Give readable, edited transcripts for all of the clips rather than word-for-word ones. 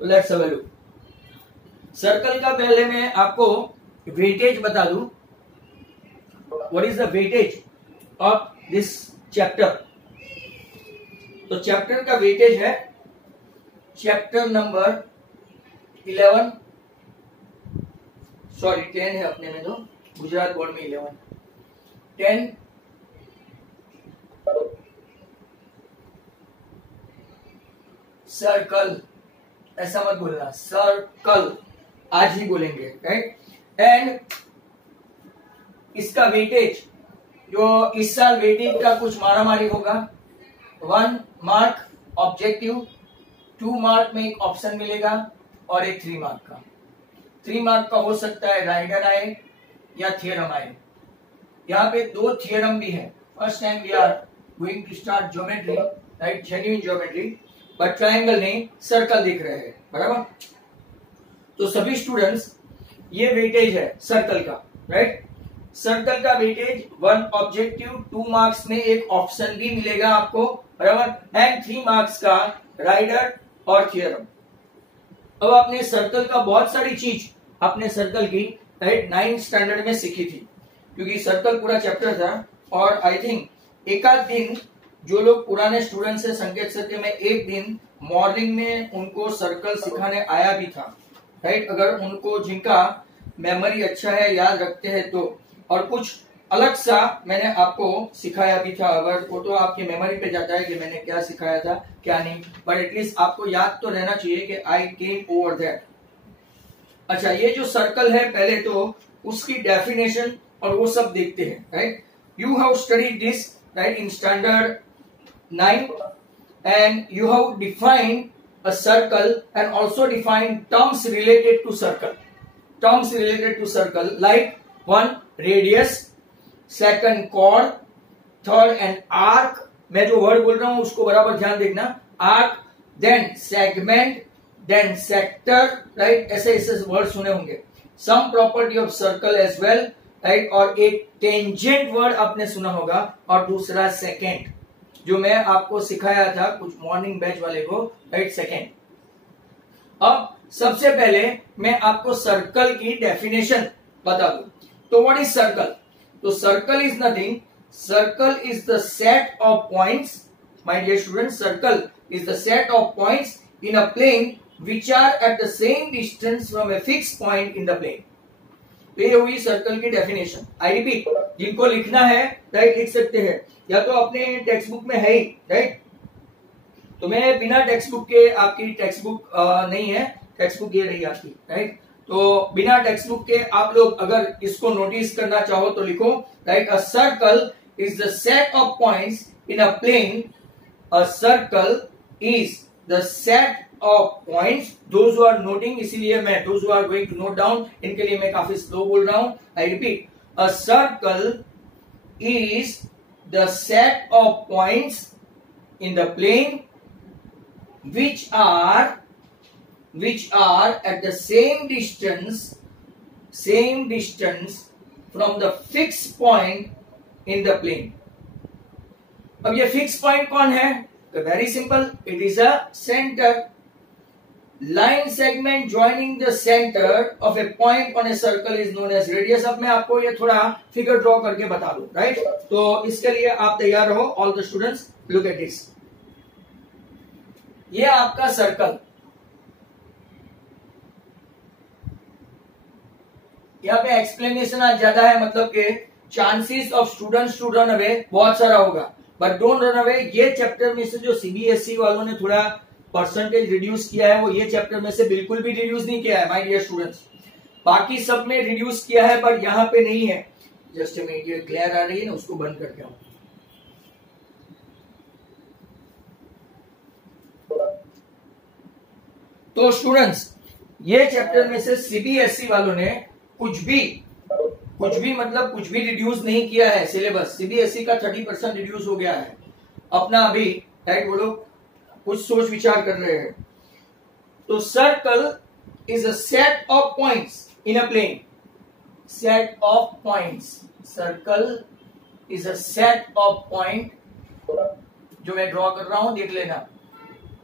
तो let's have a look. Circle का पहले मैं आपको वेटेज बता दूं। What is the weightage of this chapter? तो चैप्टर का वेटेज है चैप्टर नंबर 11, सॉरी 10 है अपने में, तो गुजरात बोर्ड में 11, 10 सर्कल, ऐसा मत बोलना, सर्कल आज ही बोलेंगे, राइट। एंड इसका वेटेज, जो इस साल वेटेज का कुछ मारामारी होगा। 1 मार्क ऑब्जेक्टिव, 2 मार्क में एक ऑप्शन मिलेगा और एक 3 मार्क का। 3 मार्क का हो सकता है राइडर आए या थियरम आए। यहाँ पे 2 थियरम भी है। First time we are going to start geometry, right, genuine geometry, but triangle नहीं, सर्कल दिख रहे हैं, बराबर। तो सभी स्टूडेंट्स, ये वेटेज है सर्कल का, राइट। सर्कल का वेटेज 1 ऑब्जेक्टिव, 2 मार्क्स में एक ऑप्शन भी मिलेगा आपको, बराबर, एंड 3 मार्क्स का राइडर और थियरम। अब आपने सर्कल का बहुत सारी चीज अपने सर्कल की, राइट, 9th स्टैंडर्ड में सीखी थी, क्योंकि सर्कल पूरा चैप्टर था। और आई थिंक एक आध दिन जो लोग पुराने स्टूडेंट्स है संकेत सर के, मैं एक दिन मॉर्निंग में उनको सर्कल सिखाने आया भी था, राइट। अगर उनको जिनका मेमोरी अच्छा है, याद रखते हैं तो, और कुछ अलग सा मैंने आपको सिखाया भी था। अगर वो तो आपकी मेमोरी पे जाता है कि मैंने क्या सिखाया था क्या नहीं, बट एटलीस्ट आपको याद तो रहना चाहिए कि आई केम ओवर दैट। अच्छा, ये जो सर्कल है, पहले तो उसकी डेफिनेशन और वो सब देखते हैं, right. You have studied this, right, in standard 9, and you have defined a circle and also defined terms related to circle. Terms related to circle like 1 radius, 2 chord, 3rd and arc. मैं जो word बोल रहा हूं उसको बराबर ध्यान देखना। arc, then segment, then sector, right, ऐसे ऐसे वर्ड सुने होंगे। some property of circle as well, right, और एक टेंजेंट वर्ड आपने सुना होगा, और दूसरा सेकेंड, जो मैं आपको सिखाया था कुछ मॉर्निंग बैच वाले को, राइट, सेकेंड। अब सबसे पहले मैं आपको सर्कल की डेफिनेशन बता दूं। तो व्हाट इज सर्कल? तो circle is nothing, circle is the set of points, my dear students, circle is the set of points in a plane which are at the same distance from a fix point in the plane. तो ये हुई circle की definition. I repeat, जिनको लिखना है, right, लिख सकते हैं, या तो अपने टेक्स्ट बुक में है ही, राइट। तो मैं बिना टेक्स्ट बुक के, आपकी टेक्स्ट बुक नहीं है, टेक्स्ट बुक ये रही आपकी, राइट। तो बिना टेक्स्ट बुक के आप लोग अगर इसको नोटिस करना चाहो तो लिखो, right, a circle is the set of points in a plane. A circle is the set of points, those who are noting, इसीलिए मैं those who are going to note down, इनके लिए मैं काफी स्लो बोल रहा हूं। I repeat, a circle is the set of points in the plane which are at the same distance from the fixed point in the plane. अब ये fixed point कौन है? तो very simple, it is a center. Line segment joining the center of a point on a circle is known as radius. अब मैं आपको ये थोड़ा फिगर ड्रॉ करके बता दूं, राइट। तो इसके लिए आप तैयार रहो, all the students, look at this. ये आपका सर्कल, यहाँ पे एक्सप्लेनेशन आज ज्यादा है, मतलब के chances of students to run away बहुत सारा होगा, बट डोंट रन अवे। ये चैप्टर में से जो सीबीएसई वालों ने थोड़ा परसेंटेज रिड्यूस किया है, वो ये चैप्टर में से बिल्कुल भी रिड्यूस नहीं किया है, माय डियर स्टूडेंट्स। बाकी सब में रिड्यूस किया है, पर यहाँ पे नहीं है। जस्ट मिनट, ये ग्लेयर आ रही है ना, उसको बंद करके आओ। तो स्टूडेंट्स, ये चैप्टर में से सीबीएसई वालों ने कुछ भी मतलब कुछ भी रिड्यूस नहीं किया है सिलेबस। सीबीएसई का 30% रिड्यूस हो गया है अपना अभी, राइट। वो लोग कुछ सोच विचार कर रहे हैं। तो circle is a set of points in a plane. Set of points, circle is a set of point, जो मैं ड्रॉ कर रहा हूं देख लेना।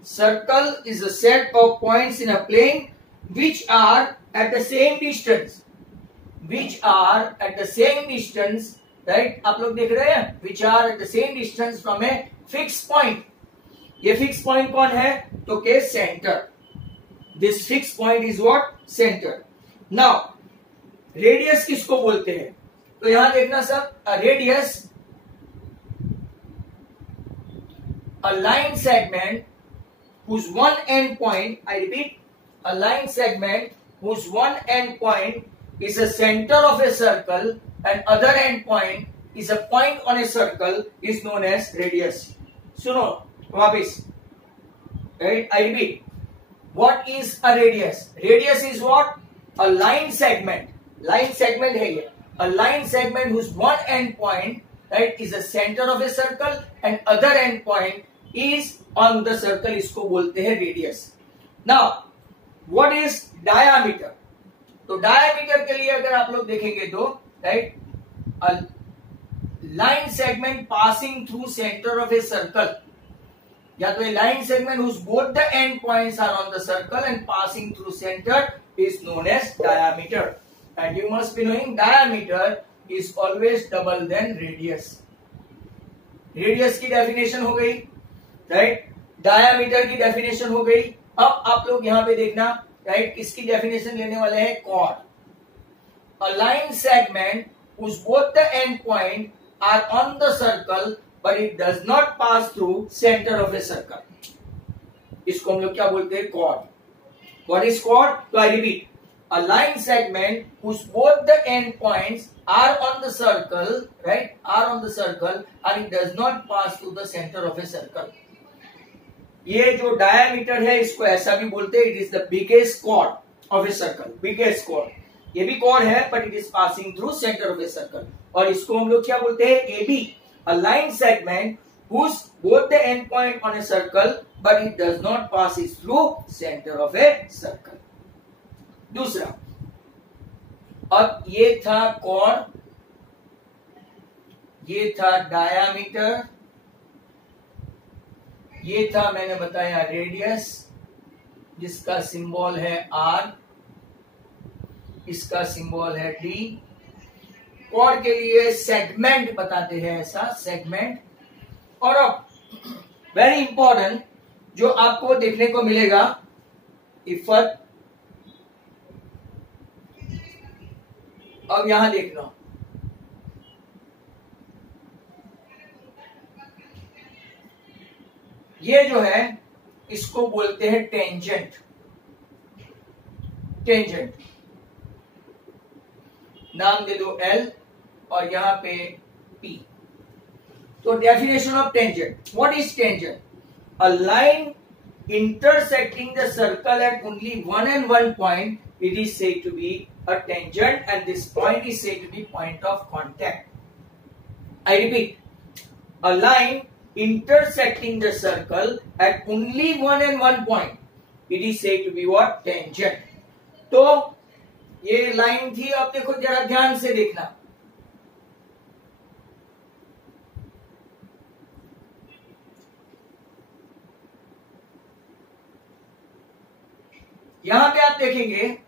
Circle is a set of points in a plane which are at the same distance. Which are at the same distance, right? आप लोग देख रहे हैं? Which are at the same distance from a fixed point. ये fixed point कौन है? तो के center. This fixed point is what? Center. Now, radius किसको बोलते हैं? तो यहां देखना सब, a radius, a line segment whose one end point, I repeat, a line segment whose one end point is a center of a circle and other end point is a point on a circle is known as radius. सुनो वापिस, right? I repeat, what is a radius? Radius is what? A line segment. Line segment है ये. A line segment whose one end point, right, is a center of a circle and other end point is on the circle. इसको बोलते हैं radius. Now, what is diameter? तो diameter के लिए अगर आप लोग देखेंगे तो, right, a line segment passing through center of a circle, या तो a line segment whose both the end points are on the circle and passing through center is known as diameter. And you must be knowing diameter is always double than radius. Radius की definition हो गई, right? Diameter की definition हो गई. अब आप लोग यहां पे देखना, right? इसकी definition लेने वाले हैं chord. A line segment whose both the end point are on the circle but it does not pass through center of a circle. इसको हम लोग क्या बोलते हैं? chord. What is chord? तो I repeat, a line segment whose both the end points are on the circle, right? Are on the circle and it does not pass through the center of a circle. ये जो diameter है इसको ऐसा भी बोलते हैं, it is the biggest chord of a circle. Biggest chord. ये भी chord है but it is passing through center of a circle. और इसको हम लोग क्या बोलते हैं? AB. A line segment whose both the end point on a circle but it does not pass it through center of a circle. दूसरा, अब ये था chord, ये था diameter, ये था मैंने बताया रेडियस जिसका सिंबल है R, इसका सिंबल है D. chord के लिए सेगमेंट बताते हैं, ऐसा सेगमेंट. और अब वेरी इंपॉर्टेंट जो आपको देखने को मिलेगा, इफत. अब यहां देखना, ये जो है इसको बोलते हैं टेंजेंट. टेंजेंट नाम दे दो L और यहां पे P. तो definition of tangent, what is tangent? A line intersecting the circle at only one and one point, it is said to be a tangent and this point is said to be point of contact. I repeat, a line intersecting the circle at only one and one point, it is said to be what? Tangent. तो ये line थी, अब देखो जरा ध्यान से देखना. यहां पे आप देखेंगे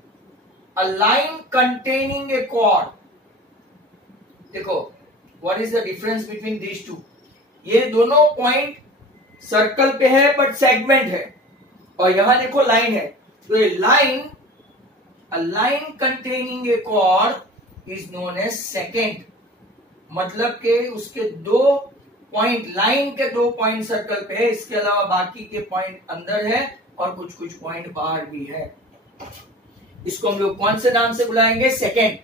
a line containing a chord. देखो what is the difference between these two? ये दोनों पॉइंट सर्कल पे है बट सेगमेंट है, और यहां देखो लाइन है. तो ये line, a line containing a chord is known as secant. मतलब के उसके दो पॉइंट, लाइन के दो पॉइंट सर्कल पे है, इसके अलावा बाकी के पॉइंट अंदर है और कुछ कुछ पॉइंट बाहर भी है. इसको हम लोग कौन से नाम से बुलाएंगे? सेकेंड.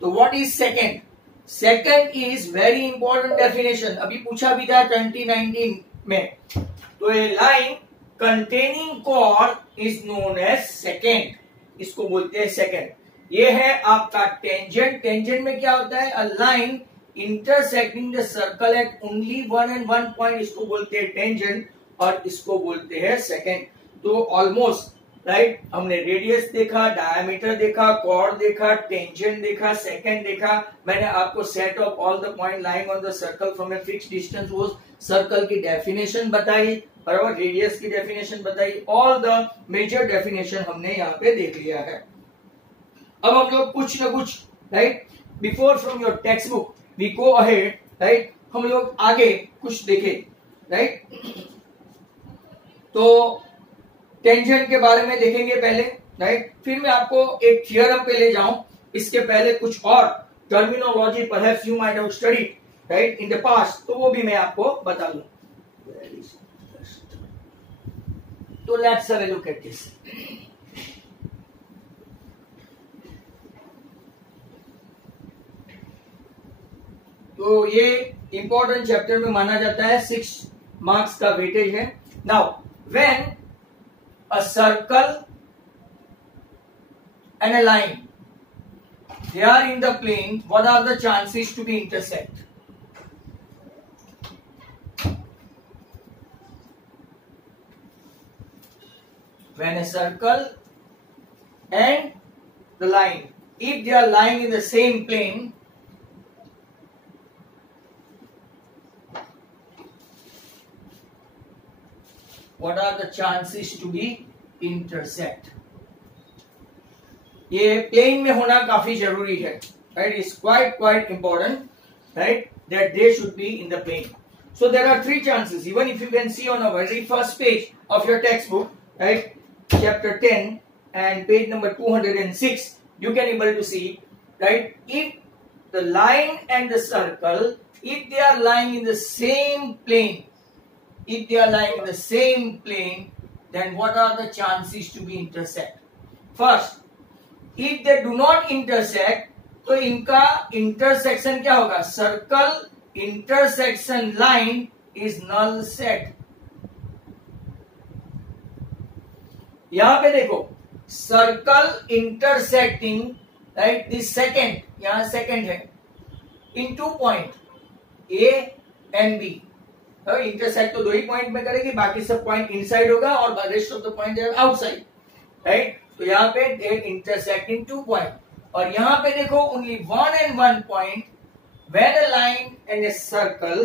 तो what is second? Second is very important definition, अभी पूछा भी था 2019 में. तो ये line containing chord is known as second, इसको बोलते हैं सेकेंड. ये है आपका टेंजेंट. टेंजेंट में क्या होता है? अ line intersecting the circle at only one and one point, इसको बोलते हैं टेंजेंट और इसको बोलते हैं सेकेंड. तो ऑलमोस्ट राइट, हमने रेडियस देखा, डायमीटर देखा, कॉर्ड देखा, टेंजेंट देखा, सेकेंड देखा. मैंने आपको set of all the point lying on the circle from a fixed distance वो सर्कल की डेफिनेशन बताई, बराबर, रेडियस की डेफिनेशन बताई, ऑल द मेजर डेफिनेशन हमने यहाँ पे देख लिया है। अब हम लोग कुछ ना कुछ, right, before from your text book we go ahead, right, हम लोग आगे कुछ देखें, राइट। तो टेंजेंट के बारे में देखेंगे पहले, राइट, फिर मैं आपको एक थ्योरम पे ले जाऊं। इसके पहले कुछ और terminology perhaps you might have studied, right, in the past, तो वो भी मैं आपको बता दूं। तो let's have a look at this. तो ये इंपॉर्टेंट चैप्टर में माना जाता है, 6 मार्क्स का वेटेज है। Now when a circle and a line, they are in the plane, what are the chances to be intersect? When a circle and the line, if they are lying in the same plane, what are the chances to be intersect? ये plane में होना काफी जरूरी है, right, is quite important, right, that they should be in the plane. So there are 3 chances. Even if you can see on a very first page of your textbook, right, chapter 10 and page number 206, you can able to see, right, if the line and the circle, if they are lying in the same plane, if they are lying in the same plane, then what are the chances to be intersect? First, if they do not intersect, तो इनका intersection क्या होगा? Circle intersection line is null set. यहां पे देखो, circle intersecting, right, this second, यहां second है, in 2 point a and b. Intersect तो 2 ही पॉइंट में करेगी, बाकी सब पॉइंट इनसाइड होगा और rest of the point outside, right. तो यहाँ पे दे इंटरसेक्ट इन 2 पॉइंट, और यहाँ पे देखो only 1 and 1 point. When a line and a circle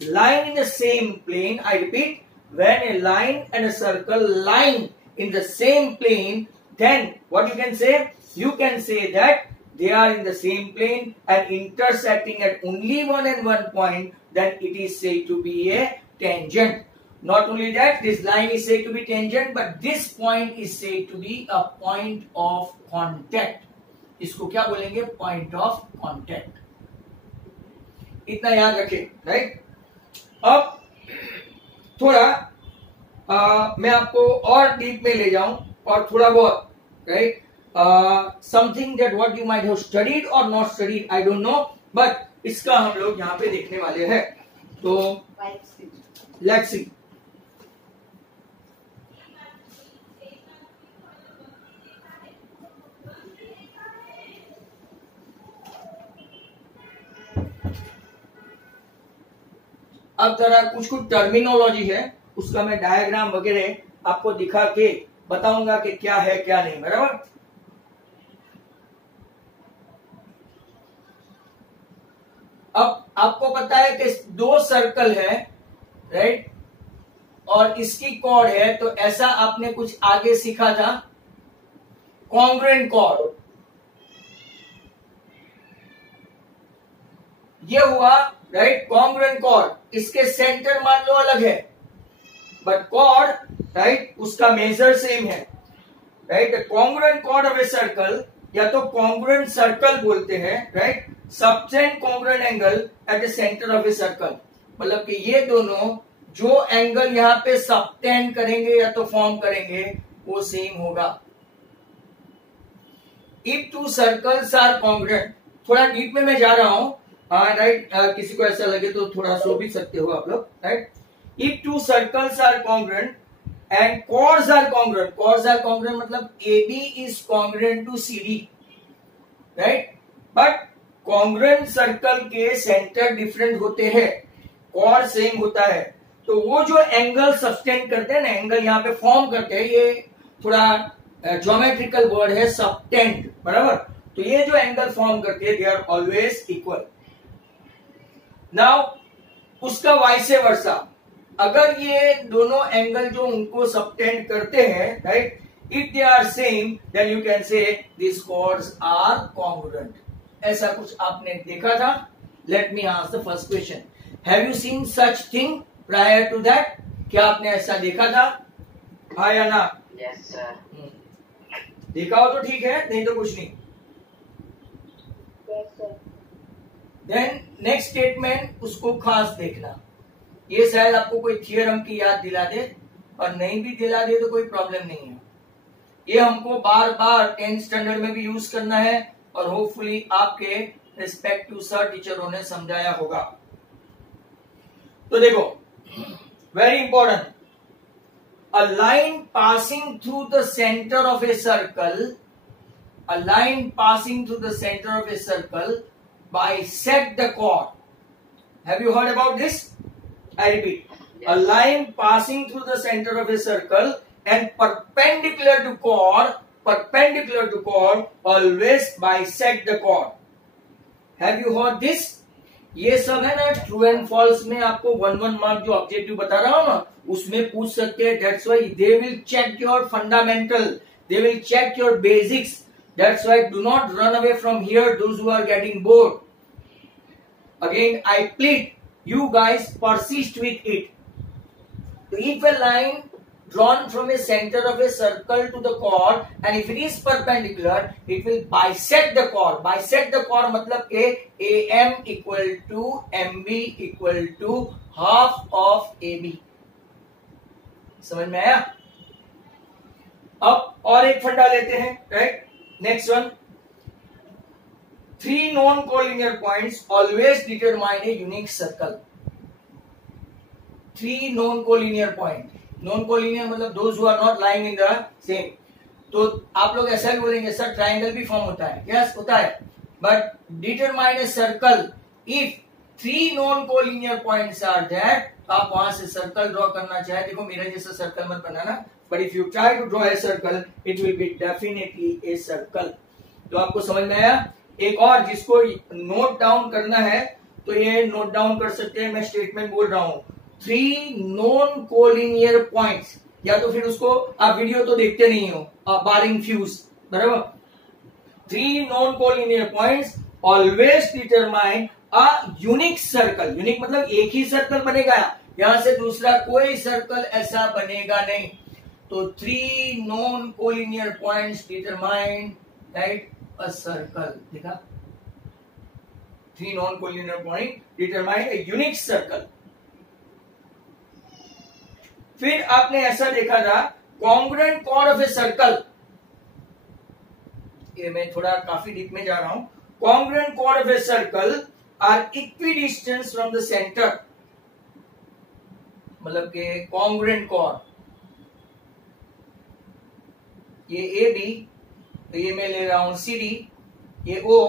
line in the same plane, I repeat, when a line and a circle line in the same plane, then what you can say? You can say that they are in the same plane and intersecting at only 1 and 1 point, then it is said to be a tangent. Not only that, this line is said to be tangent, but this point is said to be a point of contact. इसको क्या बोलेंगे? Point of contact. इतना याद रखें, right. अब थोड़ा मैं आपको और डीप में ले जाऊं और थोड़ा बहुत, right, something that what you might have studied और not studied, I don't know, but इसका हम लोग यहां पे देखने वाले हैं. तो लेट्स सी. अब जरा कुछ टर्मिनोलॉजी है, उसका मैं डायग्राम वगैरह आपको दिखा के बताऊंगा कि क्या है क्या नहीं, बराबर. अब आपको पता है कि 2 सर्कल है, राइट, और इसकी कॉर्ड है, तो ऐसा आपने कुछ आगे सीखा था, कॉन्ग्रुएंट कॉर्ड. ये हुआ, राइट, कॉन्ग्रुएंट कॉर्ड. इसके सेंटर मान लो अलग है, बट कॉर्ड, राइट, उसका मेजर सेम है, right. Congruent chord of a circle, या तो कॉन्ग्रुएंट सर्कल बोलते हैं, right, subtend congruent angle at the centre of a circle. मतलब कि ये दोनों जो एंगल यहाँ पे सबटेंड करेंगे या तो फॉर्म करेंगे, वो सेम होगा. इफ 2 सर्कल्स आर कॉन्ग्रुएंट, थोड़ा डीप में मैं जा रहा हूं, राइट, किसी को ऐसा लगे तो थोड़ा सो भी सकते हो आप लोग, right. If 2 circles are congruent and chords are congruent, chords are congruent मतलब AB is congruent to CD, right. But congruent circle के सेंटर डिफरेंट होते हैं, कॉर्ड सेम होता है. तो वो जो एंगल सस्टेन करते हैं ना, एंगल यहाँ पे फॉर्म करते हैं, ये थोड़ा ज्योमेट्रिकल वर्ड है, सबटेंड, बराबर. तो ये जो एंगल फॉर्म करते हैं, they are always equal. Now उसका वाइस वर्सा, अगर ये दोनों एंगल जो उनको सबटेंड करते हैं, right, if they are same then you can say this chords are congruent. ऐसा कुछ आपने देखा था? Let me ask the first question, have you seen such thing prior to that? क्या आपने ऐसा देखा था? हाँ या ना? Yes sir. देखा हो तो ठीक है, नहीं तो कुछ नहीं। Yes sir. Then next statement, उसको खास देखना। ये शायद आपको कोई थियरम की याद दिला दे, और नहीं भी दिला दे तो कोई प्रॉब्लम नहीं है। ये हमको बार बार 10th स्टैंडर्ड में भी यूज करना है, और होपफुली आपके रिस्पेक्टिव सर टीचरों ने समझाया होगा। तो देखो, very important, a line passing through the center of a circle, a line passing through the center of a circle bisect the chord. Have you heard about this? I repeat, yes. A line passing through the center of a circle and perpendicular to chord always bisect the chord. Have you heard this? ये सब है ना true and false में आपको 1 mark जो objective बता रहा हूं ना, उसमें पूछ सकते हैं। That's why they will check your fundamental, they will check your basics. That's why do not run away from here those who are getting bored. Again I plead you guys persist with it. So if a line drawn from a center of a circle to the chord and if it is perpendicular, it will bisect the chord. Bisect the chord मतलब के AM equal to MB equal to half of AB. समझ में आया? अब और एक फंडा लेते हैं, right? Next one, 3 known collinear points always determine a unique circle. 3 known collinear point. Known collinear मतलब those who are not lying in the same. तो आप लोग ऐसा भी बोलेंगे सर ट्राइंगल भी फॉर्म होता है। यस होता है, but determine a circle if 3 known collinear points are there। आप वहां से सर्कल ड्रॉ करना चाहे, देखो मेरा जैसा सर्कल मत बनाना, but if you try to draw a circle it will be definitely a circle. तो आपको समझ में आया? एक और जिसको नोट डाउन करना है तो ये नोट डाउन कर सकते हैं, मैं स्टेटमेंट बोल रहा हूं, 3 known collinear points, या तो फिर उसको आप वीडियो तो देखते नहीं हो, बारिंग फ्यूज, बराबर। 3 known collinear points always determine a unique circle। Unique मतलब एक ही सर्कल बनेगा, यहां से दूसरा कोई सर्कल ऐसा बनेगा नहीं। तो 3 known collinear points determine, right, a circle। देखा? 3 known collinear point determine a unique circle। फिर आपने ऐसा देखा था congruent chord of a circle। ये मैं थोड़ा काफी डीप में जा रहा हूं। congruent chord of a circle are equidistant from the center। मतलब कि congruent chord, ये AB, तो ये मैं ले रहा हूं CD, ये O,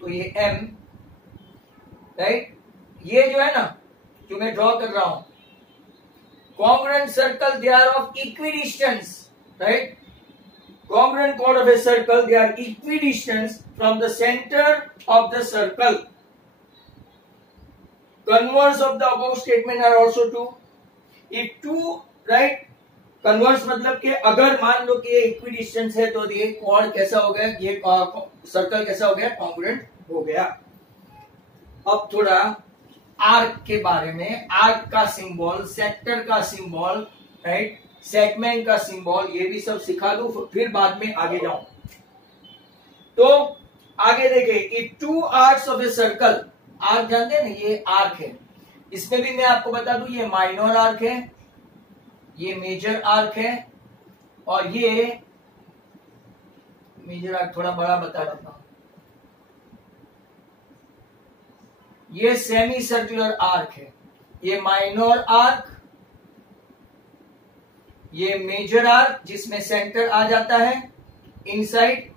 तो ये M, राइट। ये जो है ना जो मैं ड्रॉ कर रहा हूं, congruent circle they are of equidistance, right? Congruent chord of a circle they are equidistant from the center of the circle। Converse of the above statement are also true। If two, right, converse मतलब कि अगर मान लो कि ये equidistance है तो ये cord कैसा हो गया, ये सर्कल कैसा हो गया, कॉन्ग्रुएंट हो गया। अब थोड़ा आर्क के बारे में, आर्क का सिंबल, सेक्टर का सिंबल, राइट, सेगमेंट का सिंबल, ये भी सब सिखा दूं, फिर बाद में आगे जाऊं। तो आगे देखिए, if 2 arcs of a circle, arc जानते हैं ना, ये आर्क है। इसमें भी मैं आपको बता दूं ये माइनर आर्क है, ये मेजर आर्क है, और ये मेजर आर्क थोड़ा बड़ा बता देता हूं, ये सेमी सर्कुलर आर्क है। ये माइनर आर्क, ये मेजर आर्क जिसमें सेंटर आ जाता है इनसाइड,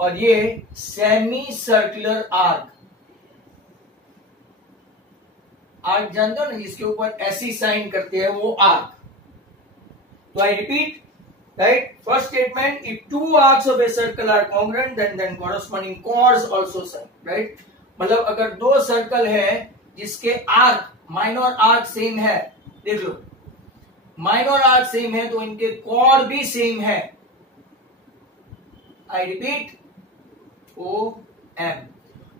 और ये सेमी सर्कुलर आर्क। आर्क जानते हो ना, जिसके ऊपर ऐसी साइन करते हैं वो आर्क। तो I repeat, right, first statement, if 2 arcs of a circle are congruent then corresponding chords also same, right। मतलब अगर 2 सर्कल है जिसके आर्क, माइनर आर्क सेम है, देख लो, माइनर आर्क सेम है तो इनके कॉर्ड भी सेम है। I repeat, O M.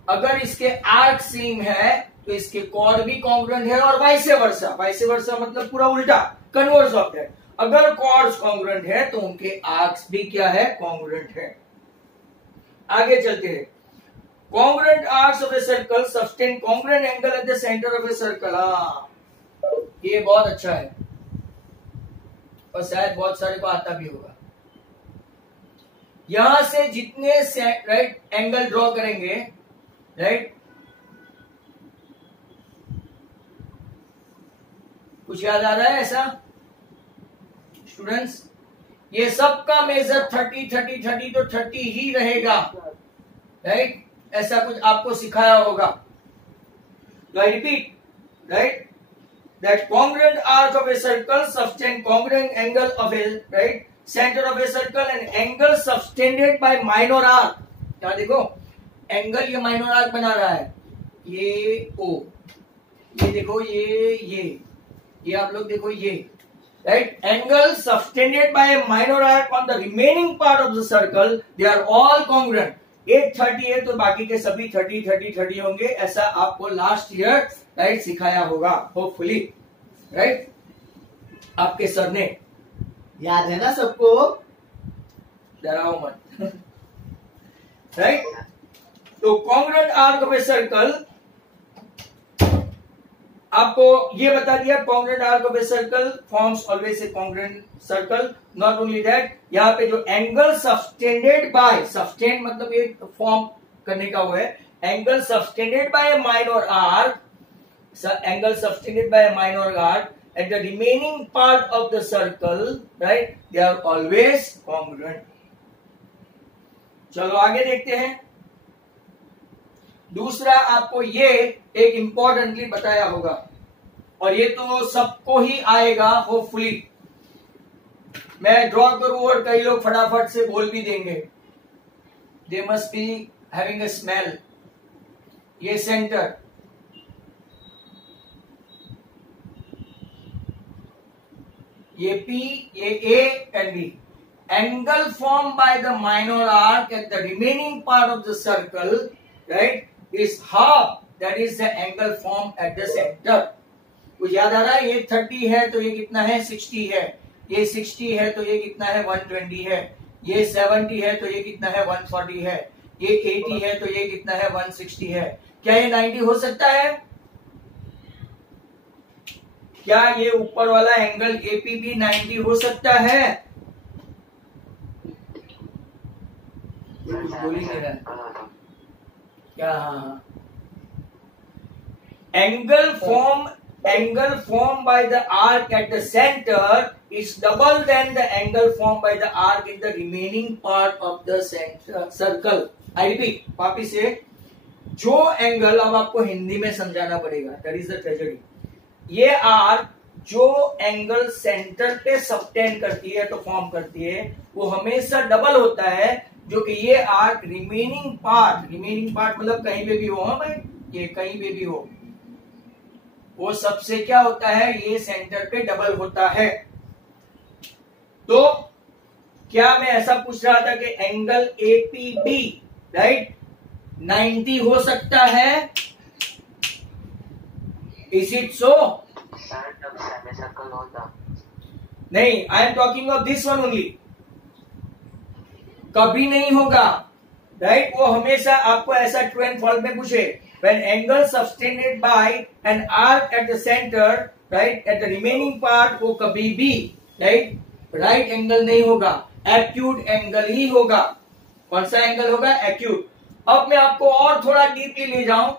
अगर इसके आर्क सेम है तो इसके कॉर्ड भी कॉन्ग्रुएंट है और वाइस वर्सा। वाइस वर्सा मतलब पूरा उल्टा, कन्वर्स ऑफ दैट। अगर कॉर्ड्स कॉन्ग्रुएंट है तो उनके आर्क्स भी क्या है, कॉन्ग्रुएंट है। आगे चलते हैं। Congruent arcs of a circle sustain congruent angle at the centre of a circle. ये बहुत अच्छा है और शायद बहुत सारे को आता भी होगा। यहां से जितने राइट एंगल ड्रॉ करेंगे, राइट, कुछ याद आ रहा है ऐसा स्टूडेंट्स? ये सबका मेजर 30 30 30 तो 30 ही रहेगा, राइट? ऐसा कुछ आपको सिखाया होगा। तो I repeat, right, that congruent arc of a circle sustain congruent angle of a right center of a circle and angle subtended by minor arc। क्या देखो, एंगल ये माइनर आर्क बना रहा है, ये ओ, ये देखो ये आप लोग देखो ये, right, angle subtended by a minor arc on the remaining part of the circle, they are all congruent। एक 30 है तो बाकी के सभी 30 30 30 होंगे। ऐसा आपको लास्ट ईयर राइट सिखाया होगा होपफुली, राइट, आपके सर ने। याद है ना सबको? डराओ मत। राइट, तो congruent arc of a circle, आपको ये बता दिया, congruent arc of a circle forms always a congruent circle. Not only that, यहाँ पे जो एंगल सब्सटेंडेड बाय, सब्सटेंड मतलब एक फॉर्म करने का हुआ है, angle subtended bye A minor arc, angle subtended bye A minor arc at the remaining part of the circle, right, they are always congruent। चलो आगे देखते हैं। दूसरा आपको ये एक इंपॉर्टेंटली बताया होगा और ये तो सबको ही आएगा होपफुली। मैं ड्रॉ करूं और कई लोग फटाफट से बोल भी देंगे। They must be having a smell. ये सेंटर, ये P, ये A and B, angle formed by the minor arc at the remaining part of the circle, right, is half, that is the angle formed at the center। कुछ याद आ रहा है? ये 30 है तो ये कितना है, 60 है। ये 60 है तो ये कितना है, 120 है। ये 70 है तो ये कितना है, 140 है। ये 80 है तो ये कितना है, 160 है। क्या ये 90 हो सकता है? क्या ये ऊपर वाला एंगल एपी भी 90 हो सकता है? कुछ बोल ही नहीं रहा क्या? हाँ, angle form by the arc at the centre is double then the angle form by the arc in the remaining part of the circle. I repeat, वापिस से जो एंगल, अब आपको हिंदी में समझाना पड़ेगा, दैट इज द ट्रेजेडी। ये arc जो एंगल सेंटर पे सबटेंड करती है तो फॉर्म करती है, वो हमेशा डबल होता है, जो कि ये आर्क रिमेनिंग पार्ट मतलब कहीं पे भी हो, हाँ भाई, ये कहीं पे भी हो, वो सबसे क्या होता है, ये सेंटर पे डबल होता है। तो क्या मैं ऐसा पूछ रहा था कि एंगल एपीबी राइट 90 हो सकता है? Is it so? नहीं, I am talking of this one only. कभी नहीं होगा, राइट? वो हमेशा आपको ऐसा ट्रू एंड फॉल्स में पूछे, when angle subtended by an arc at the center, right, at the remaining part, वो कभी भी राइट एंगल नहीं होगा, एक्यूट एंगल ही होगा। कौन सा एंगल होगा? एक्यूट। अब मैं आपको और थोड़ा डीपली ले जाऊं,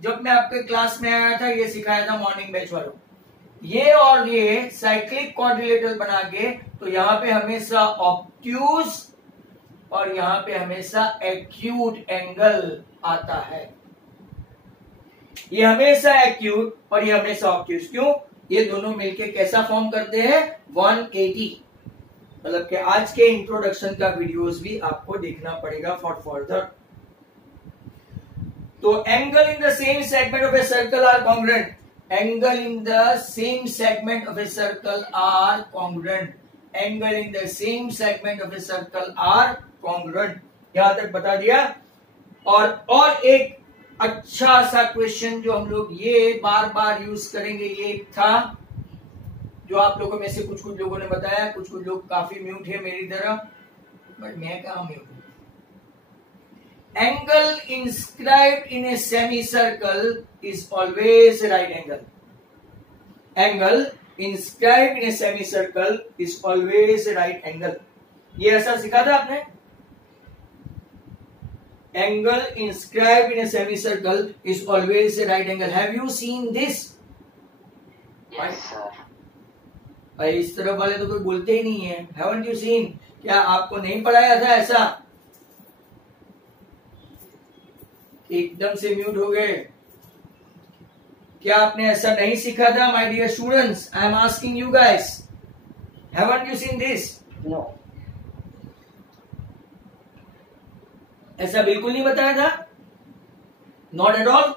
जब मैं आपके क्लास में आया था, ये सिखाया था मॉर्निंग बैच वालों, ये और ये साइक्लिक क्वाड्रिलेटरल बना के, तो यहाँ पे हमेशा ऑब्ट्यूज और यहाँ पे हमेशा एक्यूट एंगल आता है। ये हमेशा एक्यूट और ये हमेशा ऑब्ट्यूज। क्यों? ये दोनों मिलके कैसा फॉर्म करते हैं? 180। मतलब कि आज के इंट्रोडक्शन का वीडियोस भी आपको देखना पड़ेगा फॉर फर्दर। तो angle in the same segment of a circle are congruent angle in the same segment of a circle are congruent, angle in the same segment of a circle are congruent. यहां तक बता दिया। और एक अच्छा सा question जो हम लोग ये बार बार यूज करेंगे, ये था जो आप लोगों में से कुछ लोगों ने बताया, कुछ लोग काफी म्यूट है मेरी तरह, बट मैं कहां म्यूट हूं। Angle inscribed in a semi circle is always right angle, angle inscribed in a semi circle is always right angle. ये ऐसा सिखा था आपने, angle inscribed in a semicircle is always a right angle. Have you seen this? Yes, sir. भाई इस तरफ वाले तो कोई बोलते ही नहीं है। Haven't you seen? क्या आपको नहीं पढ़ाया था ऐसा? एकदम से म्यूट हो गए। क्या आपने ऐसा नहीं सीखा था, my dear students? I am asking you guys. Haven't you seen this? No. ऐसा बिल्कुल नहीं बताया था, नॉट एट ऑल।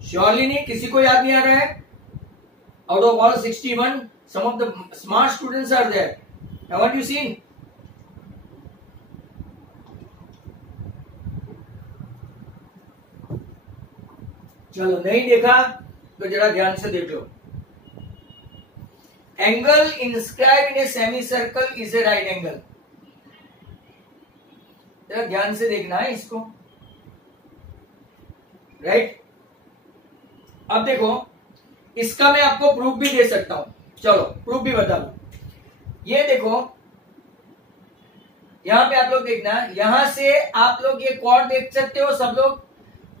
श्योरली नहीं, किसी को याद नहीं आ रहा है? Out of all 61 some of the smart students are there. Haven't you seen? चलो नहीं देखा तो जरा ध्यान से देख लो। Angle inscribed in a semi circle is a right angle. जरा ध्यान से देखना है इसको, राइट। अब देखो, इसका मैं आपको प्रूफ भी दे सकता हूं। चलो प्रूफ भी बता दो। ये देखो, यहां पे आप लोग देखना, यहां से आप लोग ये कॉर्ड देख सकते हो सब लोग।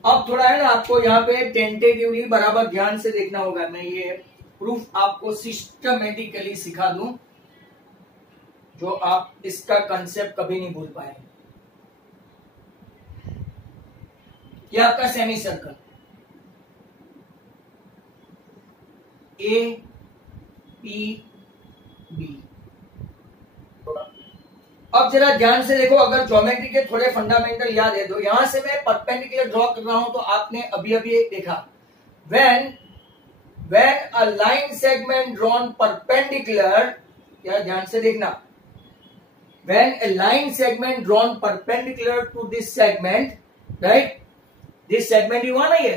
अब थोड़ा है ना, आपको यहाँ पे टेंटेटिवली बराबर ध्यान से देखना होगा। मैं ये प्रूफ आपको सिस्टमेटिकली सिखा दूं जो आप इसका कंसेप्ट कभी नहीं भूल पाए। यह आपका semi circle A P B. अब जरा ध्यान से देखो, अगर ज्योमेट्री के थोड़े फंडामेंटल याद है तो यहां से मैं परपेंडिकुलर ड्रॉ कर रहा हूं, तो आपने अभी अभी देखा, when a line segment drawn perpendicular, या ध्यान से देखना, when a line segment drawn perpendicular to this segment, right, this segment you want है,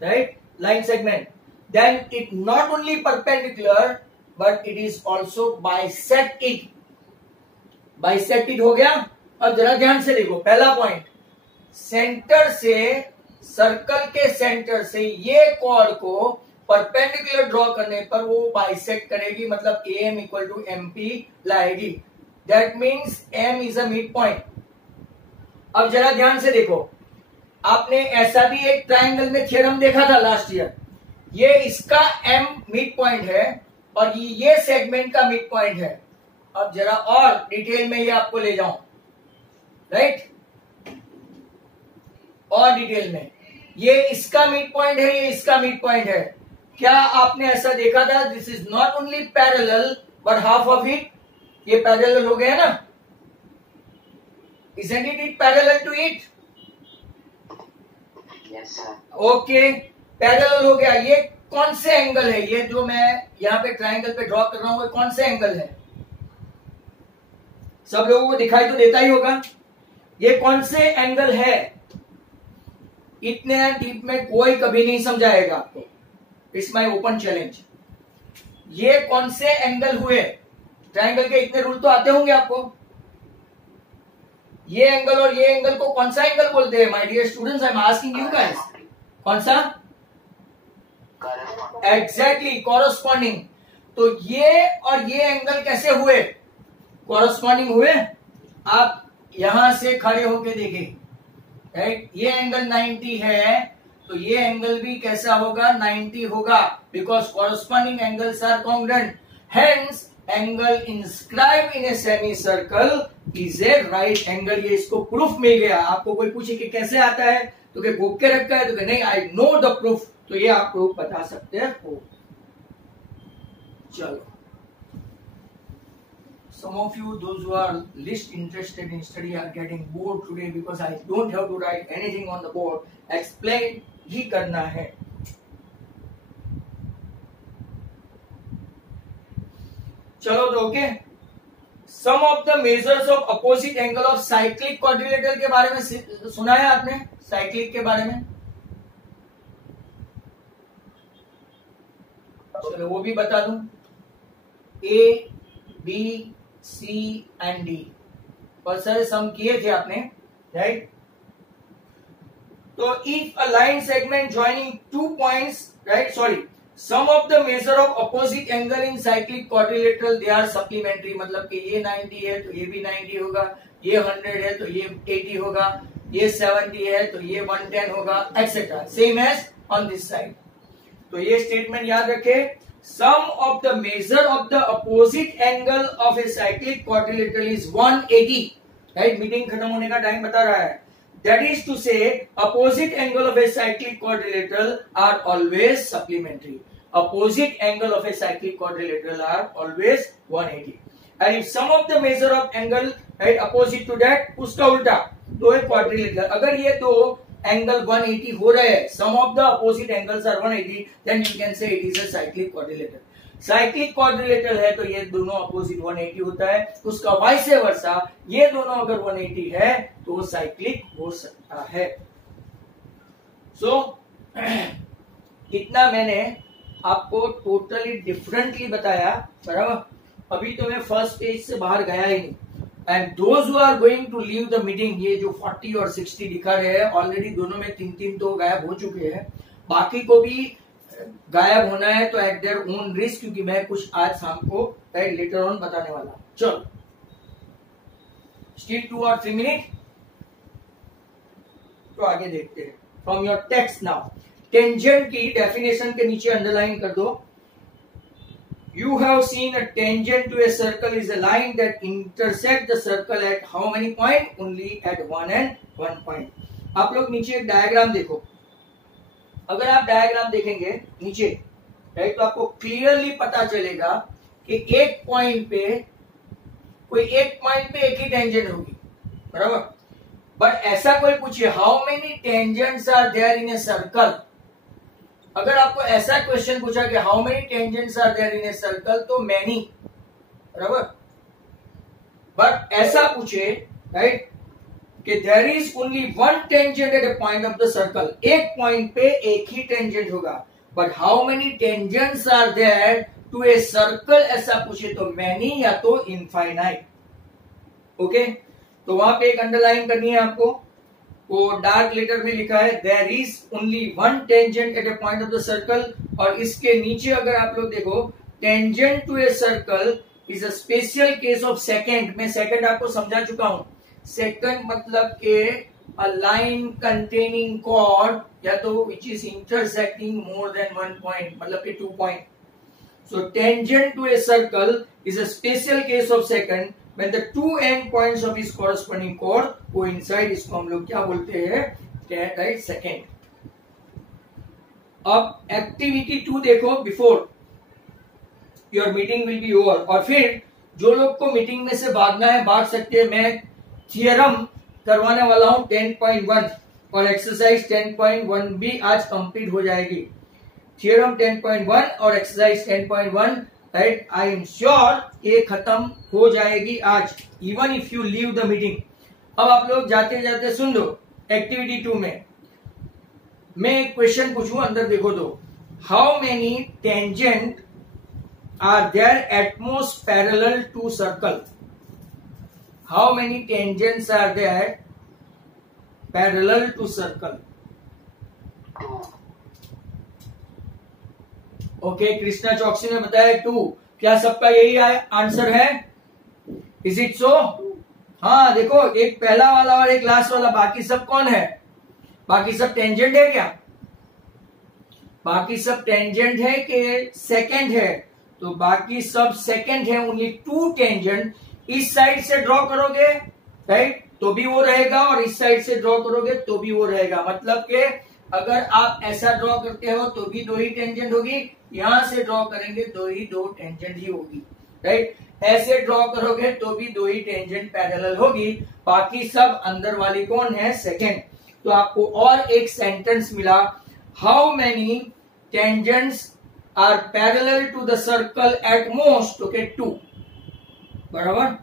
right, line segment, then it not only perpendicular but it is also bisect it, bisect it हो गया। अब जरा ध्यान से देखो, पहला पॉइंट, सेंटर से, सर्कल के सेंटर से ये कॉर्ड को परपेंडिकुलर ड्रॉ करने पर वो बाइसेक्ट करेगी, मतलब AM इक्वल टू MP लाएगी। That means M is a mid point. अब जरा ध्यान से देखो, आपने ऐसा भी एक ट्राइंगल में थ्योरम देखा था लास्ट ईयर। ये इसका M मिड पॉइंट है और ये सेगमेंट का मिड पॉइंट है। अब जरा और डिटेल में ये आपको ले जाऊं, राइट, और डिटेल में, ये इसका मिड पॉइंट है, ये इसका मिड पॉइंट है। क्या आपने ऐसा देखा था? This is not only parallel but half of it, ये पैरेलल हो गया ना, isn't it parallel to it? Yes, sir. Okay, parallel हो गया। ये कौन से एंगल है? ये जो मैं यहाँ पे ट्राइंगल पे ड्रॉ कर रहा हूं, कौन से एंगल है? सब लोगों को दिखाई तो देता ही होगा। ये कौन से एंगल है? इतने डीप में कोई कभी नहीं समझाएगा आपको। It's my open challenge. ये कौन से एंगल हुए? ट्राइंगल के इतने रूल तो आते होंगे आपको। ये एंगल और ये एंगल को कौन सा एंगल बोलते हैं? My dear students, I am asking you guys, कौन सा? Exactly, corresponding. तो ये और ये एंगल कैसे हुए? कॉरस्पॉन्डिंग हुए। आप यहां से खड़े होके देखें, राइट, ये एंगल 90 है तो ये एंगल भी कैसा होगा? 90 होगा, because corresponding angles are congruent. Hence angle inscribe in a semi circle is a right angle. ये इसको प्रूफ मिल गया। आपको कोई पूछे कि कैसे आता है तो क्या भूख के रखा है, तो क्या नहीं, आई नो द प्रूफ, तो ये आप प्रूफ बता सकते हो। चलो some of you, those who are least interested in study, are getting bored today because I don't have to write anything on the board. Explain ही करना है. चलो तो okay. Some of the measures of opposite angle of cyclic quadrilateral के बारे में सुना है आपने? साइक्लिक के बारे में चलो वो भी बता दूं. A B C and D बहुत सारे सम किए थे आपने, राइट? तो if a line segment joining 2 points, right, sorry, sum of the measure of opposite angle in cyclic quadrilateral they are supplementary. मतलब कि ये 90 है तो ये भी 90 होगा, ये 100 है तो ये 80 होगा, ये 70 है तो ये 110 होगा, etcetera, same as on this side. तो ये स्टेटमेंट याद रखे. Sum of the measure of the opposite angle of a cyclic quadrilateral is 180, right? Meeting खत्म होने का टाइम बता रहा है. That is to say, opposite angle of a cyclic quadrilateral are always supplementary. Opposite angle of a cyclic quadrilateral are always 180. And if sum of the measure of angle, right, opposite to that, उसका उल्टा, तो एक quadrilateral. अगर ये दो angle 180 हो रहे हैं, sum of the opposite angles are 180, then you can say it is a cyclic quadrilateral. Cyclic quadrilateral है तो ये दोनों अपोजिट 180 होता है, उसका वाइस वर्सा ये दोनों अगर 180 है तो वो साइक्लिक हो सकता है. सो इतना मैंने आपको टोटली डिफरेंटली बताया, बराबर? अभी तो मैं फर्स्ट स्टेज से बाहर गया ही नहीं. And those who are going to leave the meeting, ये जो 40 और 60 दिखा रहे हैं, ऑलरेडी दोनों में 3-3 तो गायब हो चुके हैं. बाकी को भी गायब होना है तो एट देयर ओन रिस्क, क्योंकि मैं कुछ आज शाम को लेटर ऑन बताने वाला हूं. चलो स्टिल 2 और 3 मिनट. तो आगे देखते हैं from your text. Now tangent की डेफिनेशन के नीचे अंडरलाइन कर दो. You have seen a tangent to a circle is a line that intersect the circle at how many point? Only at 1 and 1 point. आप लोग नीचे एक डायग्राम देखो. अगर आप डायग्राम देखेंगे नीचे, राइट, तो आपको क्लियरली पता चलेगा कि एक पॉइंट पे एक ही टेंजेंट होगी, बराबर? बट ऐसा कोई पूछे how many tangents are there in a circle. अगर आपको ऐसा क्वेश्चन पूछा कि how many tangents are there in a circle, तो मैनी, बराबर? बट ऐसा पूछे, राइट, कि there is only one tangent at a point of the circle, एक पॉइंट पे एक ही टेंजेंट होगा. But how many tangents are there to a circle, ऐसा पूछे तो मैनी या तो इनफाइनाइट. ओके, तो वहां पे एक अंडरलाइन करनी है आपको. वो डार्क लेटर में लिखा है there is only one tangent at a point of the circle. और इसके नीचे अगर आप लोग देखो, tangent to a circle is a special case of secant. मैं सेकंड आपको समझा चुका हूं. सेकंड मतलब के अ लाइन कंटेनिंग कॉर्ड, या तो which is intersecting more than 1 point, मतलब के 2 point. So tangent to a circle is a special case of secant when the two end points of his corresponding chord coincide. इसको हम लोग क्या बोलते हैं? Right, second. अब एक्टिविटी 2 देखो before your meeting will be over. और फिर जो लोग को मीटिंग में से भागना है भाग सकते हैं. मैं थियरम करवाने वाला हूं 10.1 और एक्सरसाइज 10.1 भी आज कंप्लीट हो जाएगी. थियरम 10.1 और exercise 10.1, right, I am sure ये खत्म हो जाएगी आज, even if you leave the meeting. अब आप लोग जाते जाते सुन लो. एक्टिविटी 2 में मैं एक क्वेश्चन पूछूं, अंदर देखो तो. How many tangent are there at most parallel to circle? How many tangents are there parallel to circle? Okay, Krishna Chauksi ने बताया 2. क्या सबका यही आंसर है? Is it so? हाँ, देखो एक पहला वाला और एक लास्ट वाला, बाकी सब कौन है? बाकी सब टेंजेंट है क्या? बाकी सब टेंजेंट है कि सेकंड है? तो बाकी सब सेकंड है. Only 2 tangent. इस साइड से ड्रॉ करोगे, राइट, तो भी वो रहेगा, और इस साइड से ड्रॉ करोगे तो भी वो रहेगा. मतलब कि अगर आप ऐसा ड्रॉ करते हो तो भी 2 ही टेंजेंट होगी, यहां से ड्रॉ करेंगे तो ही 2 टेंजेंट ही होगी, राइट. ऐसे ड्रॉ करोगे तो भी दो ही टेंजेंट पैरेलल होगी, बाकी सब अंदर वाली कौन है, सेकेंड। तो आपको और एक सेंटेंस मिला, how many tangents are parallel to the circle at most, okay 2, बराबर।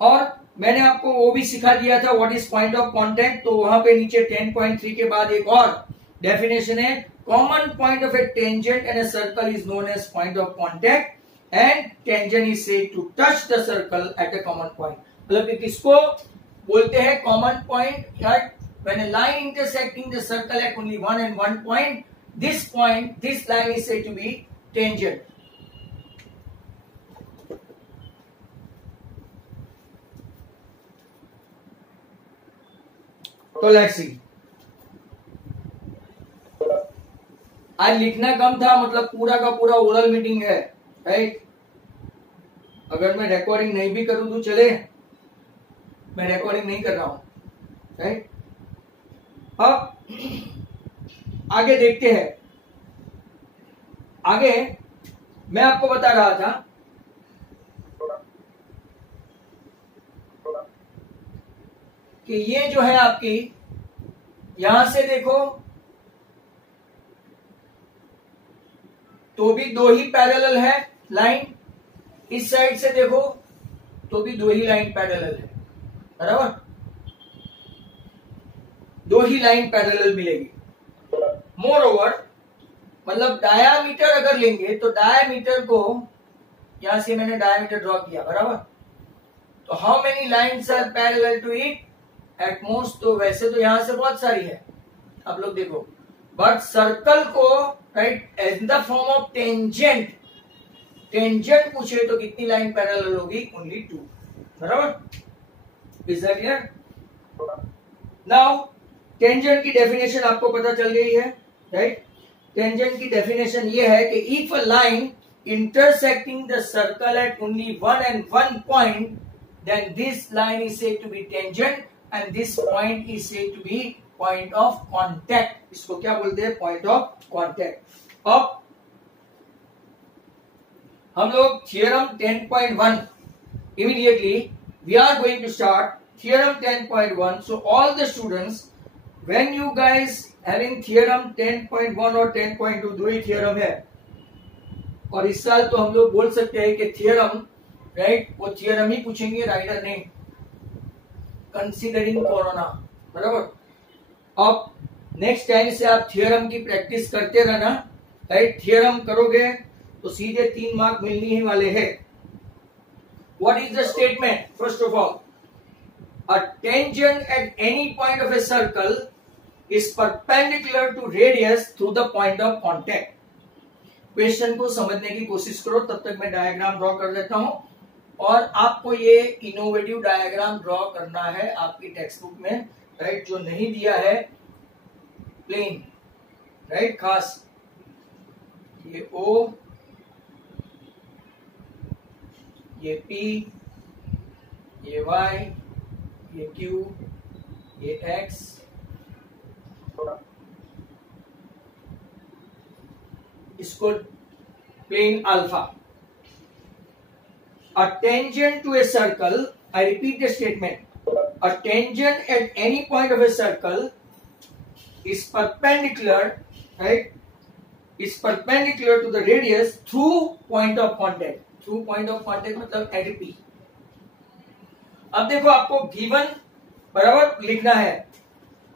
और मैंने आपको वो भी सिखा दिया था what is point of contact, तो वहां पे नीचे 10.3 के बाद एक और डेफिनेशन है, common point of a tangent and a circle is known as point of contact and tangent is said to touch the circle at a common point. मतलब कि किसको बोलते हैं common point, when a line intersecting the circle at only one and one point, this line is said to be tangent. तो let's see, आज लिखना कम था, मतलब पूरा का पूरा ओरल मीटिंग है, राइट। अगर मैं रिकॉर्डिंग नहीं भी करूं तो चले, मैं रिकॉर्डिंग नहीं कर रहा हूं, राइट। अब आगे देखते हैं। आगे मैं आपको बता रहा था कि ये जो है आपकी, यहां से देखो तो भी दो ही पैरेलल है लाइन, इस साइड से देखो तो भी दो ही लाइन पैरेलल है, बराबर, दो ही लाइन पैरेलल मिलेगी। मोर ओवर, मतलब डायामीटर अगर लेंगे तो डायामीटर को, यहां से मैंने डायामीटर ड्रॉ किया, बराबर। तो how many lines are parallel to it at most, तो वैसे तो यहां से बहुत सारी है, आप लोग देखो, बट सर्कल को, right, in the form of tangent, tangent पूछे तो कितनी लाइन पैरेलल होगी, ओनली 2, बराबर। Is that clear? Now tangent की डेफिनेशन आपको पता चल गई है, राइट। टेंजेंट की डेफिनेशन ये है कि if a line intersecting the circle at only one and one point, then this line is said to be tangent and this point is said to be point of contact. इसको क्या बोलते हैं, point of contact. अब हम लोग theorem 10.1 immediately we are going to start theorem 10.1. so all the students, when you guys having theorem 10.1 और 10.2 दो ही theorem है, और इस साल तो हम लोग बोल सकते हैं कि थियरम, राइट, वो थियरम ही पूछेंगे, राइडर ने, कंसीडरिंग कोरोना, बराबर। अब नेक्स्ट टाइम से आप थियरम की प्रैक्टिस करते रहना, राइट। थियरम करोगे तो सीधे 3 मार्क मिलने ही वाले हैं। What is the statement? First of all, a tangent at any point of a circle is perpendicular to radius through the point of contact. Question को समझने की कोशिश करो, तब तक मैं डायग्राम ड्रॉ कर देता हूं, और आपको ये इनोवेटिव डायग्राम ड्रॉ करना है आपकी टेक्स्ट बुक में, राइट, जो नहीं दिया है प्लेन, राइट, खास ये O, ये P, ये Y, ये Q, ये X, इसको plane alpha. A tangent to a circle, I repeat the statement, a tangent at any point of a circle is perpendicular, right, is perpendicular to the radius through point of contact. Through point of contact मतलब at P। अब देखो आपको given बराबर लिखना है,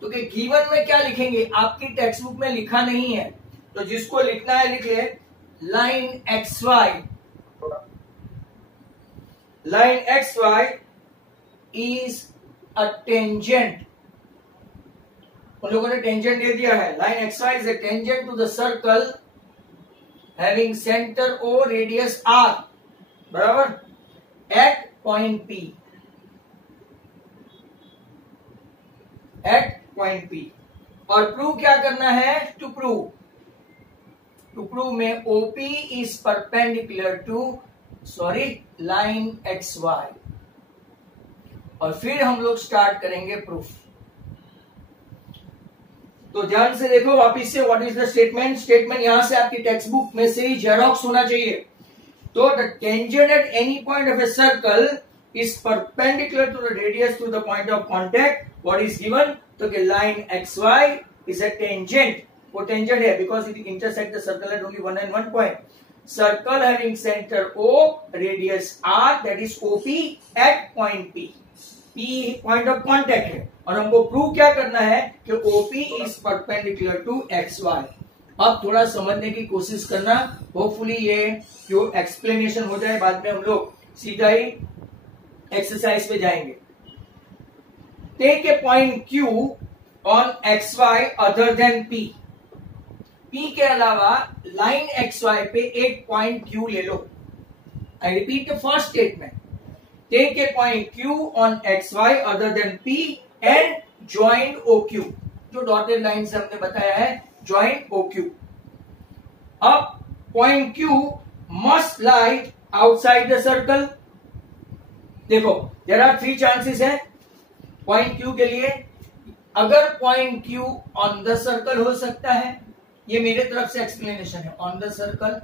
तो कि given में क्या लिखेंगे, आपकी टेक्स्ट बुक में लिखा नहीं है, तो जिसको लिखना है लिखे line X Y, line X Y is a tangent. उन लोगों ने टेंजेंट दे दिया है, line X Y is a tangent to the circle having centre O radius R, बराबर, at point P, at point P. और प्रूव क्या करना है, टू प्रूव में OP is perpendicular to, sorry, line XY, और फिर हम लोग स्टार्ट करेंगे प्रूफ। तो ध्यान से देखो वापिस से, what is the statement. Statement यहां से आपकी टेक्स्ट बुक में से ही जेरॉक्स होना चाहिए, तो the tangent at any point of a circle is perpendicular to the radius to the point of contact what is given, तो कि line X Y is a tangent, वो टेंजेंट है because it intersect the circle at only one and one point. Circle having centre O, radius R, that is OP at point P. P point of contact है और हमको prove क्या करना है कि OP is perpendicular to XY. अब थोड़ा समझने की कोशिश करना, होपफुली ये जो एक्सप्लेनेशन हो जाए, बाद में हम लोग सीधा ही एक्सरसाइज पे जाएंगे. Take a point Q on XY other than P. P के अलावा लाइन XY पे एक पॉइंट Q ले लो. I repeat the first statement. Take a point Q on XY other than P and join OQ. जो dotted line से हमने बताया है, ज्वाइन OQ. अब point Q must lie outside the circle. देखो देयर आर 3 चांसेस है point Q के लिए. अगर point Q on the circle हो सकता है, ये मेरे तरफ से एक्सप्लेनेशन है, on the circle,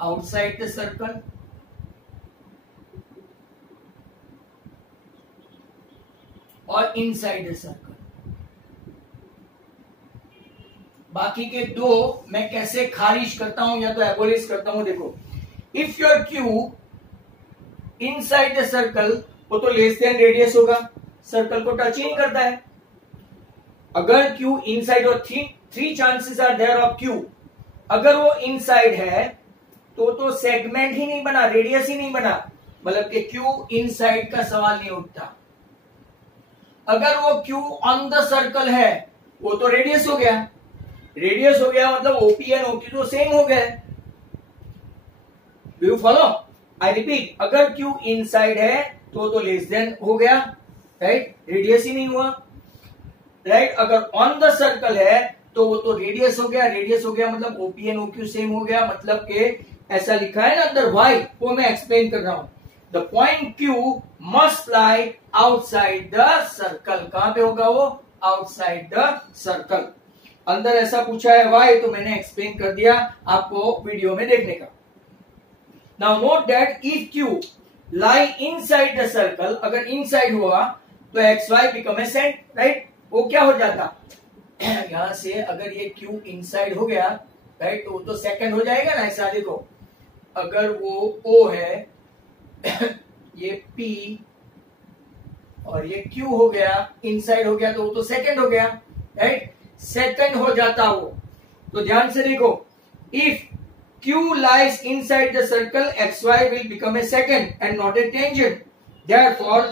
outside the circle, और इनसाइड द सर्कल. बाकी के 2 मैं कैसे खारिज करता हूं या तो एबोलिश करता हूं. देखो, if your Q inside the circle, वो तो लेस देन रेडियस होगा, सर्कल को टच ही नहीं करता है. अगर Q इनसाइड, और 3 chances are there of Q. अगर वो इनसाइड है तो सेगमेंट ही नहीं बना, रेडियस ही नहीं बना, मतलब कि Q इनसाइड का सवाल नहीं उठता. अगर वो Q ऑन द सर्कल है, वो तो रेडियस हो गया. रेडियस हो गया मतलब OP एंड OQ तो सेम हो गए. Do you follow? I repeat, अगर Q इनसाइड है तो लेस देन हो गया, राइट, रेडियस ही नहीं हुआ, राइट. अगर ऑन द सर्कल है तो वो तो रेडियस हो गया, रेडियस हो गया मतलब OP एंड OQ सेम हो गया. मतलब के ऐसा लिखा है ना अंदर y, वो मैं एक्सप्लेन कर रहा हूं. The point Q must lie outside the circle. कहां पे होगा वो? Outside the circle. अंदर ऐसा पूछा है y, तो मैंने एक्सप्लेन कर दिया आपको वीडियो में देखने का. Now note that if Q lie inside the circle, अगर इनसाइड हुआ तो XY become a secant, right. वो क्या हो जाता, यहां से अगर ये Q इनसाइड हो गया, राइट, तो वो तो सेकंड हो जाएगा ना. ऐसा देखो, अगर वो O है, ये P और ये Q हो गया, इनसाइड हो गया, तो वो तो सेकंड हो गया, राइट. सेकंड हो जाता वो. तो ध्यान से देखो, if Q lies inside the circle, XY will become a second and not a tangent. Therefore,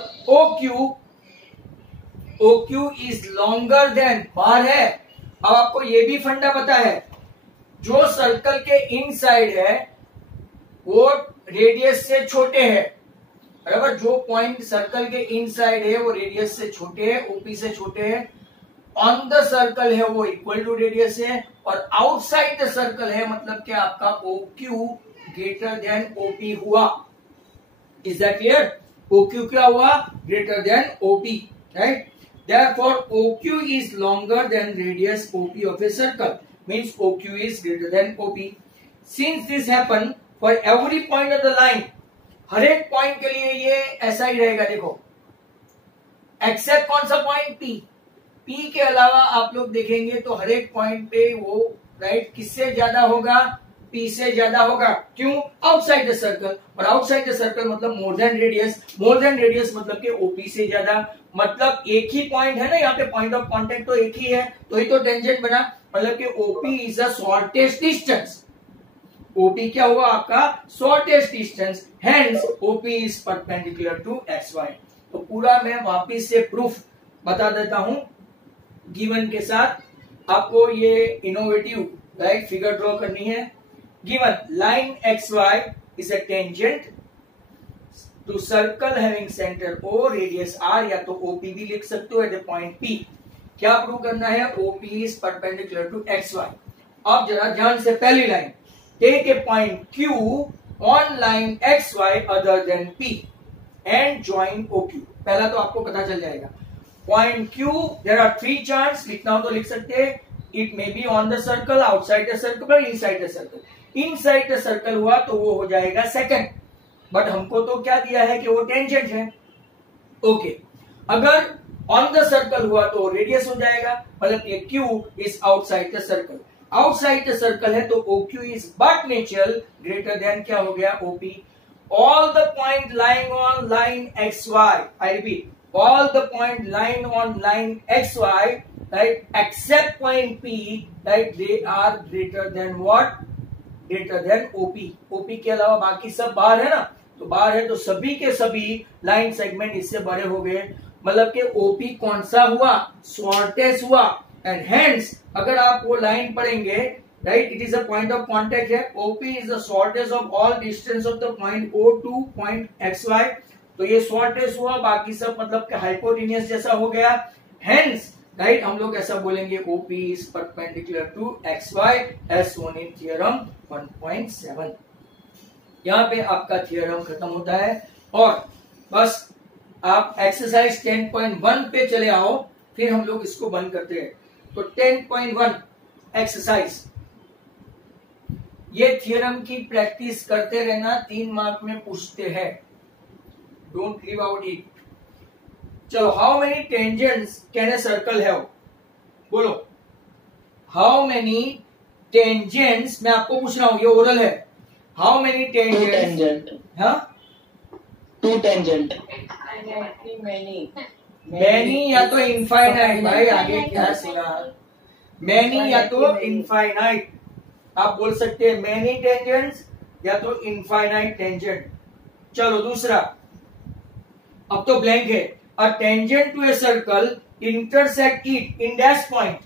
OQ is longer than, बार है. अब आपको ये भी फंडा पता है, जो सर्कल के इनसाइड है वो रेडियस से छोटे हैं, बराबर. जो पॉइंट सर्कल के इनसाइड है वो रेडियस से छोटे है, OP से छोटे है. ऑन द सर्कल है वो इक्वल टू रेडियस है, और आउटसाइड द सर्कल है मतलब कि आपका OQ ग्रेटर देन OP हुआ. Is that clear? OQ क्या हुआ? Greater than OP, right. Therefore, OQ is longer than radius OP of a circle. Means OQ is greater than OP. Since this happen for every point of the line, हर एक point के लिए ये ऐसा ही रहेगा. देखो, accept कौन सा point? P. P के अलावा आप लोग देखेंगे तो हर एक पॉइंट पे वो, राइट, किससे ज्यादा होगा? P से ज्यादा होगा. क्यों? Outside the circle. और आउटसाइड द सर्कल मतलब more than radius. More than radius मतलब कि OP से ज्यादा. मतलब एक ही पॉइंट है ना यहाँ पे, पॉइंट ऑफ कांटेक्ट तो एक ही है, तो ही तो टेंजेंट बना. मतलब कि OP is a shortest distance. OP क्या हुआ आपका? Shortest distance. Hence OP is perpendicular to XY. तो पूरा मैं वापिस से प्रूफ बता देता हूं गिवन के साथ. आपको ये इनोवेटिव, राइट, फिगर ड्रॉ करनी है. Given line XY is a tangent to circle having centre O, radius R, या तो OP भी लिख सकते हो एट द पॉइंट P. क्या प्रूव करना है? OP is perpendicular to XY. अब जरा ध्यान से पहली लाइन, take a point Q on line XY other than P and join OQ. पहला तो आपको पता चल जाएगा. Point Q, there are 3 chance. लिखना हो तो लिख सकते हैं. It may be on the circle, outside the circle और inside the circle. Inside the circle हुआ तो वो हो जाएगा सेकंड, बट हमको तो क्या दिया है कि वो टेंजेंट है। ओके, अगर ऑन द सर्कल हुआ तो रेडियस हो जाएगा, मतलब कि Q is outside the circle. Outside the circle है तो O Q is but natural greater than क्या हो गया, OP. All the point lying on line X Y, I repeat, all the point lying on line xy, right, except point P, right, they are greater than what, greater than OP। OP के अलावा बाकी सब बाहर है ना, तो बाहर है तो सभी के सभी लाइन सेगमेंट इससे बड़े हो गए, मतलब कि OP कौन सा हुआ, शॉर्टेस्ट हुआ। एंड हेंस अगर आप वो लाइन पढ़ेंगे, right, it is a point of contact है, OP is the shortest of all distance of the point O two point XY, तो ये शॉर्टेस्ट हुआ, बाकी सब मतलब कि हाइपोटेन्यूस जैसा हो गया। हेंस राइट, हम लोग ऐसा बोलेंगे OP is perpendicular to XY as shown in theorem 1.7। यहाँ पे आपका थ्योरम खत्म होता है और बस आप एक्सरसाइज 10.1 पे चले आओ, फिर हम लोग इसको बंद करते हैं। तो 10.1 एक्सरसाइज, ये थ्योरम की प्रैक्टिस करते रहना, 3 मार्क में पूछते हैं, डोंट लीव आउट इट। चलो, how many tangents can a circle have, बोलो, हाउ मेनी टेंजेंट्स, मैं आपको पूछ रहा हूं, ये ओरल है, हाउ मेनी टेंजेंट, हाँ, 2 टेंजेंट, मैनी या तो इनफाइनाइट, भाई आगे क्या सुना, मैनी या तो इनफाइनाइट, आप बोल सकते हैं मैनी टेंजेंट्स या तो इनफाइनाइट टेंजेंट। चलो दूसरा, अब तो ब्लैंक है, a tangent to a circle intersect it in dash point,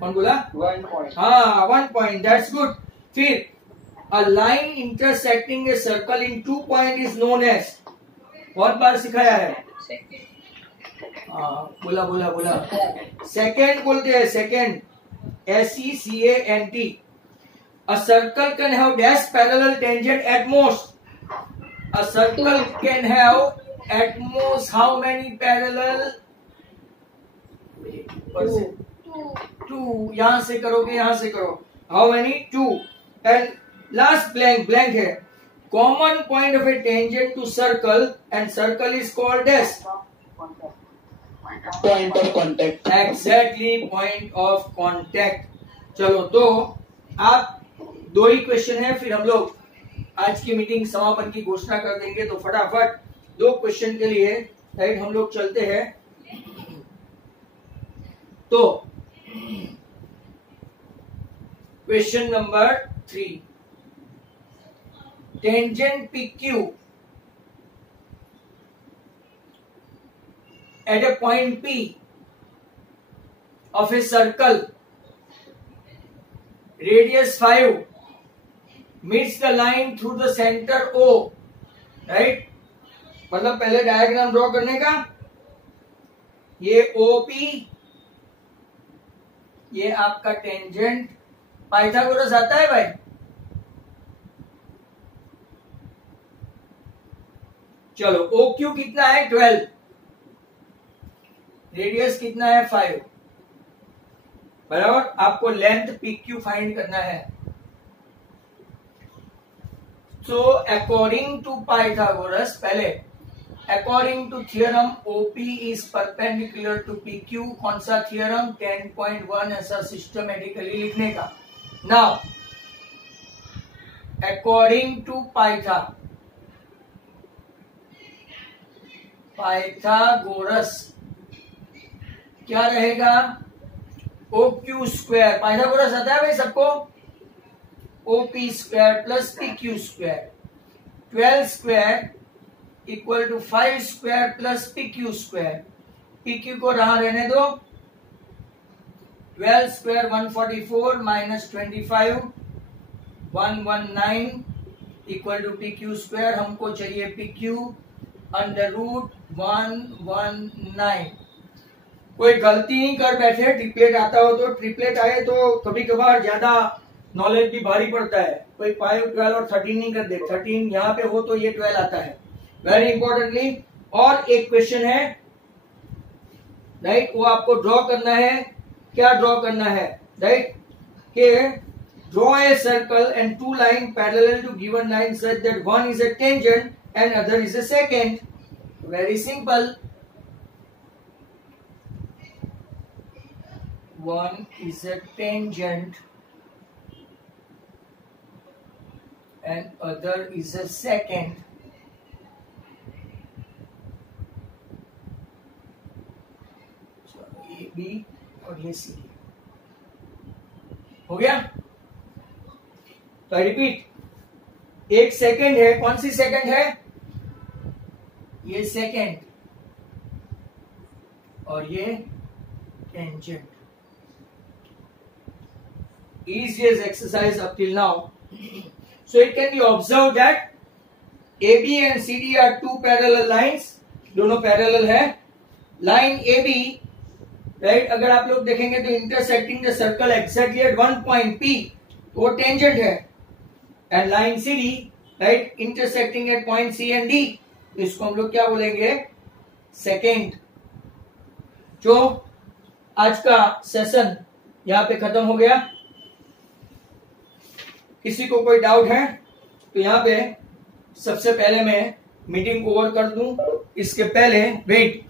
कौन बोला, 1 पॉइंट, हाँ 1 पॉइंट, दैट्स गुड। फिर a line intersecting a circle in 2 point is known as, बहुत बार सिखाया है, बोला बोला बोला, सेकेंड बोलते हैं, second, SECANT। A circle can have dash parallel tangent at most, a circle can have at most how many parallel, 2, यहां से करोगे, यहां से करो, how many, 2। And last blank है, common point of a tangent to circle and circle is called as point of contact, exactly point of contact. चलो, तो आप 2 ही क्वेश्चन है, फिर हम लोग आज की मीटिंग समापन की घोषणा कर देंगे। तो फटाफट 2 क्वेश्चन के लिए राइट हम लोग चलते हैं। तो question number 3, tangent PQ at a point P of a circle, radius 5, meets the line through the center O, right? मतलब पहले डायग्राम ड्रॉ करने का, ये OP, ये आपका टेंजेंट, पाइथागोरस आता है भाई, चलो OQ कितना है 12, रेडियस कितना है 5, बराबर। आपको लेंथ PQ फाइंड करना है। So according to Pythagoras, पहले according to theorem OP is perpendicular to PQ, कौन सा theorem 10.1, ऐसा systematically लिखने का। Now according to Pythagoras क्या रहेगा, OQ स्क्वायर, पाइथागोरस आता है भाई सबको, OP square plus PQ square, 12 square equal to 5 square plus PQ square, PQ को रहा रहने दो, 12 square 144 minus 25 119 equal to PQ square, हमको चाहिए PQ अंडर रूट 119। कोई गलती नहीं कर बैठे, ट्रिपलेट आता हो तो, ट्रिपलेट आए तो कभी कभार ज्यादा नॉलेज भी भारी पड़ता है, कोई 5, 12 और 13 नहीं कर दे, 13 यहाँ पे हो तो ये 12 आता है, वेरी इंपॉर्टेंटली। और एक क्वेश्चन है राइट, वो आपको ड्रॉ करना है। क्या ड्रॉ करना है, राइट, के draw a circle and two line parallel to given line such that one is a tangent and other is a secant. Very simple, one is a tangent and other is a secant. So A B और ये C हो गया। तो I repeat, एक second है, कौन सी second है, ये सेकंड, और ये tangent. Easiest exercise up till now. So it can be observed that AB and CD are two parallel lines, दोनों parallel है। Line AB, right, अगर आप लोग देखेंगे तो intersecting the circle exactly at one point P, तो वो tangent है। And line CD, right, intersecting at point C and D, तो इसको हम लोग क्या बोलेंगे, secant। जो आज का सेशन यहाँ पे खत्म हो गया। किसी को कोई डाउट है तो यहाँ पे सबसे पहले मैं मीटिंग ओवर कर दूं, इसके पहले वेट,